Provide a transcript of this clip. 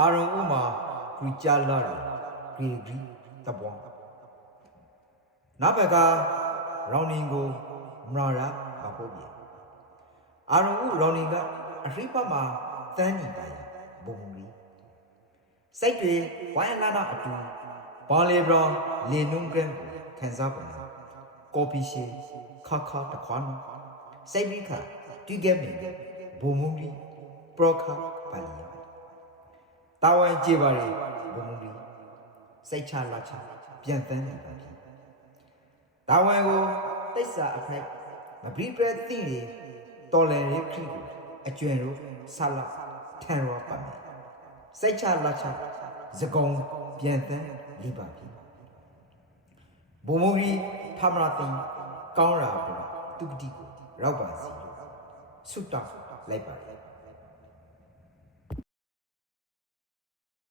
အာရုံဥမာဂရီကြလာဂရီဂရီတပွားနောက်ဘက်ကရောင်နင်ကိုမရာမဖို့ပြေအာရုံဥရောင်နင်ကအရိပမှာတန်းညီပါရဘုံမူစိတ်တွေဝိုင်းလာနာအတူဘာလေဘရောလေနုံဂရမ်ခံစားပါလားကော်ပီရှေခါခါတခွားနော်စိတ်မိခတီကဲမီဘုံမူရီပရောခါပါလီယာတာဝန်ကြည့်ပါလေဘုံမူရီစိတ်ချလာချပြန်တန်းနေပါပြီတာဝန်ကိုတိတ်စာအဖိုက်မဘီပရက်တိလေတော်လန်ရေးခရီကိုအကျွင်တို့ဆလာထန်ရောပါမယ်စိတ်ချလာချစကုံပြန်တန်းလိပါပြီဘုံမူရီထမရာတင်ကောင်းရာပသူပတိကိုရောက်ပါစီဆုတောင်းလိုက်ပါ